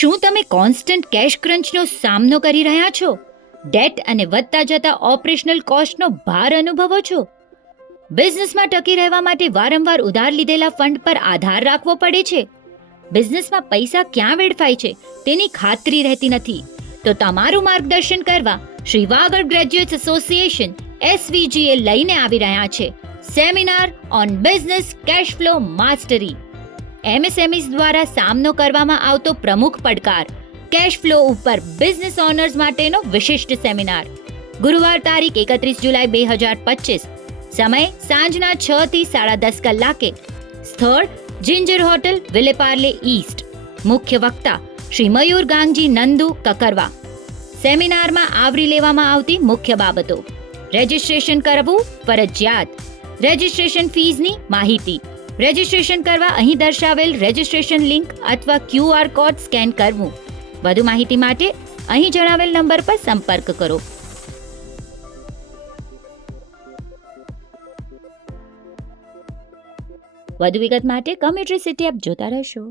શું તમે constant cache ક્રંચનો સામનો કરી રહ્યા છો? ડેટ અને વધતા જતા ઓપરેશનલ કોસ્ટનો ભાર અનુભવો છો? બિઝનેસમાં ટકી રહેવા માટે વારંવાર ઉધાર લીધેલા ફંડ પર આધાર રાખવો પડે છે? બિઝનેસમાં પૈસા ક્યાં વેડફાય છે તેની ખાતરી રહેતી નથી. તો તમારું માર્ગદર્શન કરવા Shri Vagad graduates association SVGA લઈને આવી રહ્યા છે seminar on business cash flow mastery. MSMEs દ્વારા સામનો કરવામાં આવતો પ્રમુખ પડકાર કેશ ફ્લો ઉપર બિઝનેસ ઓનર્સ માટેનો વિશિષ્ટ સેમિનાર. ગુરુવાર તારીખ 31 જુલાઈ 2025. સમય સાંજના 6 થી 10:30 કલાકે. સ્થળ જિંજર હોટલ, વિલેપાર્લે ઈસ્ટ. મુખ્ય વક્તા શ્રી મયુર ગાંગજી નંદુ કકરવા. સેમિનારમાં આવરી લેવામાં આવતી મુખ્ય બાબતો: રજિસ્ટ્રેશન કરવું ફરજિયાત. રજિસ્ટ્રેશન ફીઝની માહિતી. રજિસ્ટ્રેશન કરવા અહીં દર્શાવેલ રજિસ્ટ્રેશન લિંક અથવા QR કોડ સ્કેન કરવું. વધુ માહિતી માટે અહીં જણાવેલ નંબર પર સંપર્ક કરો. વધુ વિગત માટે કમ્યુટરી સિટી એપ જોતા રહેશો.